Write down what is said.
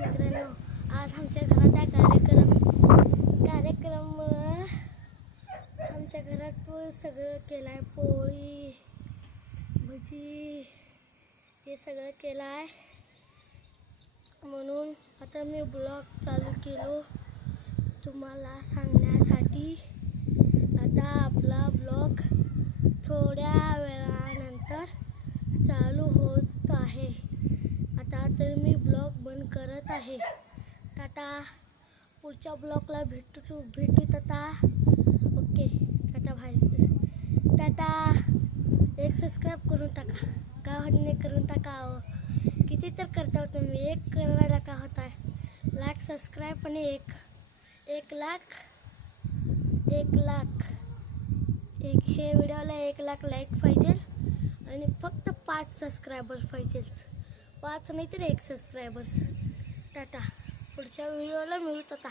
मित्रांनो, आज आमच्या घरात कार्यक्रमामुळं आमच्या घरात सगळं केलं आहे. पोळी भजी ते सगळं केलं आहे. म्हणून आता मी ब्लॉग चालू केलो तुम्हाला सांगण्यासाठी. आता आपला ब्लॉग थोड्या वेळानंतर चालू होत आहे. आता तर मी ब्लॉग बंद करत आहे. टाटा. पुढच्या ब्लॉगला भेटू आता. ओके टाटा भाई. टाटा. एक सबस्क्राईब करून टाका. का होत नाही करून टाका. किती तर करता तुम्ही, एक करायला का होत आहे. लाईक सबस्क्राईब आणि एक लाख हे व्हिडिओला 1 लाख लाईक पाहिजे आणि फक्त 5 सबस्क्रायबर्स पाहिजे. 5 नाही तर 1 सबस्क्रायबर्स. टाटा. पुढच्या व्हिडिओला मिळूत आता.